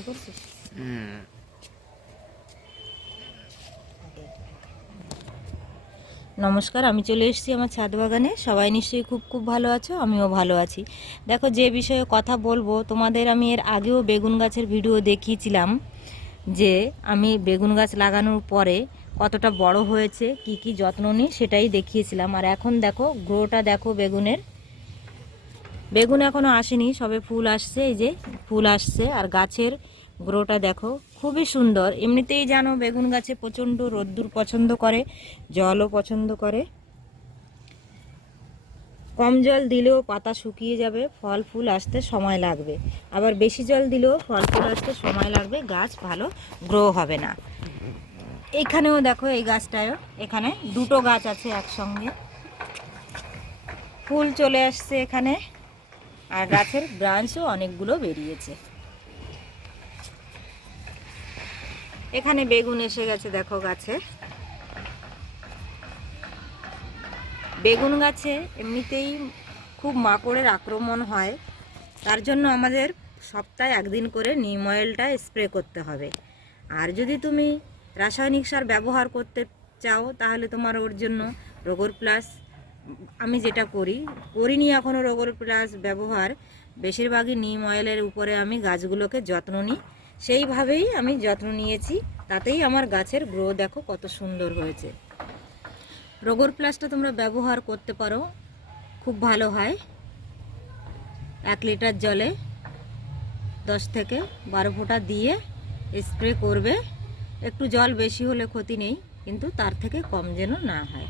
শুরু করছিস নমস্কার, আমি চলে এসেছি আমার ছাদ বাগানে। সবাই নিশ্চয়ই খুব খুব ভালো আছো, আমিও ভালো আছি। দেখো, যে বিষয়ে কথা বলব, তোমাদের আমি এর আগেও বেগুন গাছের ভিডিও দেখিয়েছিলাম যে আমি বেগুন গাছ লাগানোর পরে কতটা বড় হয়েছে, কি কি যত্ন নিই সেটাই দেখিয়েছিলাম। আর এখন দেখো, গ্রোটা দেখো বেগুনের। বেগুন এখনও আসেনি, সবে ফুল আসছে, এই যে ফুল আসছে। আর গাছের গ্রোটা দেখো, খুবই সুন্দর। এমনিতেই জানো, বেগুন গাছে প্রচণ্ড রোদ্দুর পছন্দ করে, জলও পছন্দ করে। কম জল দিলেও পাতা শুকিয়ে যাবে, ফল ফুল আসতে সময় লাগবে। আবার বেশি জল দিলেও ফল ফুল আসতে সময় লাগবে, গাছ ভালো গ্রো হবে না। এখানেও দেখো এই গাছটায়ও, এখানে দুটো গাছ আছে একসঙ্গে। ফুল চলে আসছে এখানে। আর গাছের ব্রাঞ্চও অনেকগুলো বেরিয়েছে। এখানে বেগুন এসে গেছে, দেখো গাছে। বেগুন গাছে এমনিতেই খুব মাকড়ের আক্রমণ হয়। তার জন্য আমাদের সপ্তাহে একদিন করে নিম অয়েলটা স্প্রে করতে হবে। আর যদি তুমি রাসায়নিক সার ব্যবহার করতে চাও, তাহলে তোমার ওর জন্য রোগর প্লাস আমি যেটা করি, করিনি এখনও রোগর প্লাস ব্যবহার, বেশিরভাগই নিম অয়েলের উপরে আমি গাছগুলোকে যত্ন নিই। সেইভাবেই আমি যত্ন নিয়েছি, তাতেই আমার গাছের গ্রো দেখো কত সুন্দর হয়েছে। রোগর প্লাসটা তোমরা ব্যবহার করতে পারো, খুব ভালো হয়। এক লিটার জলে দশ থেকে বারো ফোঁটা দিয়ে স্প্রে করবে। একটু জল বেশি হলে ক্ষতি নেই, কিন্তু তার থেকে কম যেন না হয়।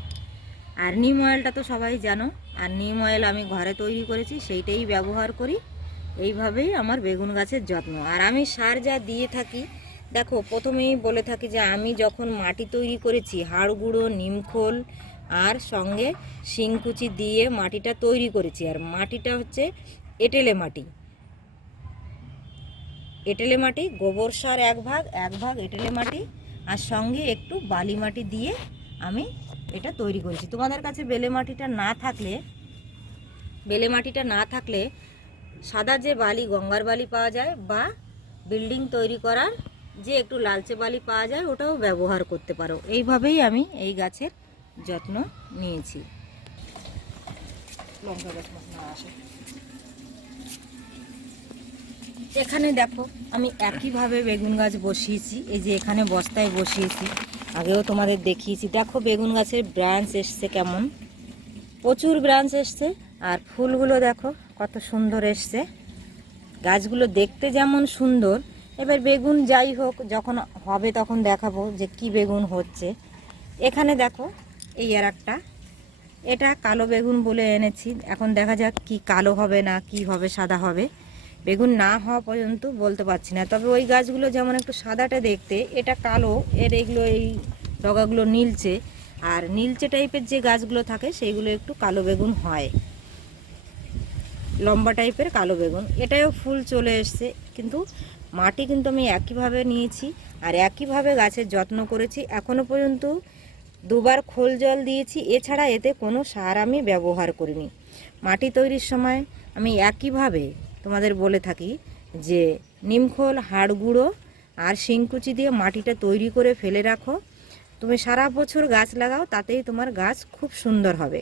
আর নিম অয়েলটা তো সবাই জানো। আর নিম অয়েল আমি ঘরে তৈরি করেছি, সেইটাই ব্যবহার করি। এইভাবেই আমার বেগুন গাছের যত্ন। আর আমি সার যা দিয়ে থাকি, দেখো, প্রথমেই বলে থাকি যে আমি যখন মাটি তৈরি করেছি, হাড় গুঁড়ো নিমখোল আর সঙ্গে শিংকুচি দিয়ে মাটিটা তৈরি করেছি। আর মাটিটা হচ্ছে এঁটেলে মাটি। এঁটেলে মাটি, গোবর সার এক ভাগ এক ভাগ এঁটেলে মাটি, আর সঙ্গে একটু বালি মাটি দিয়ে আমি এটা তৈরি করেছি। তোমাদের কাছে বেলে মাটিটা না থাকলে, বেলে মাটিটা না থাকলে সাদা যে বালি, গঙ্গার বালি পাওয়া যায় বা বিল্ডিং তৈরি করার যে একটু লালচে বালি পাওয়া যায়, ওটাও ব্যবহার করতে পারো। এইভাবেই আমি এই গাছের যত্ন নিয়েছি। এখানে দেখো, আমি একইভাবে বেগুন গাছ বসিয়েছি, এই যে এখানে বস্তায় বসিয়েছি। আগেও তোমাদের দেখিয়েছি। দেখো বেগুন গাছের ব্রাঞ্চ এসছে কেমন। প্রচুর ব্রাঞ্চ এসছে আর ফুলগুলো দেখো কত সুন্দর এসছে। গাছগুলো দেখতে যেমন সুন্দর। এবার বেগুন যাই হোক, যখন হবে তখন দেখাবো যে কি বেগুন হচ্ছে। এখানে দেখো এই আর একটা। এটা কালো বেগুন বলে এনেছি। এখন দেখা যাক কি কালো হবে না কি হবে, সাদা হবে। বেগুন না হওয়া পর্যন্ত বলতে পারছি না। তবে ওই গাছগুলো যেমন একটু সাদাটা দেখতে, এটা কালো, এর এগুলো এই ডগাগুলো নীলচে। আর নীলচে টাইপের যে গাছগুলো থাকে সেইগুলো একটু কালো বেগুন হয়। লম্বা টাইপের কালো বেগুন। এটাও ফুল চলে এসছে, কিন্তু মাটি কিন্তু আমি একইভাবে নিয়েছি আর একইভাবে গাছের যত্ন করেছি। এখনও পর্যন্ত দুবার খোল জল দিয়েছি, এছাড়া এতে কোনো সার আমি ব্যবহার করিনি। মাটি তৈরির সময় আমি একইভাবে তোমাদের বলে থাকি যে নিমখোল হাড় গুঁড়ো আর শিংকুচি দিয়ে মাটিটা তৈরি করে ফেলে রাখো। তুমি সারা বছর গাছ লাগাও, তাতেই তোমার গাছ খুব সুন্দর হবে।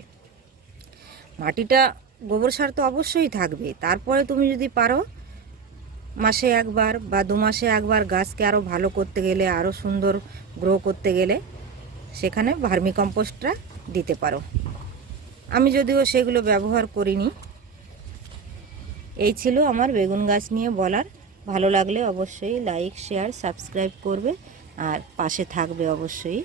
মাটিটা গোবর সার তো অবশ্যই থাকবে। তারপরে তুমি যদি পারো, মাসে একবার বা দু মাসে একবার গাছকে আরও ভালো করতে গেলে আরও সুন্দর গ্রো করতে গেলে সেখানে ভার্মি কম্পোস্টটা দিতে পারো। আমি যদিও সেগুলো ব্যবহার করিনি এই ছিল আমার বেগুন গাছ নিয়ে বলার। ভালো লাগলে অবশ্যই লাইক শেয়ার সাবস্ক্রাইব করবে। আর পাশে থাকবে অবশ্যই।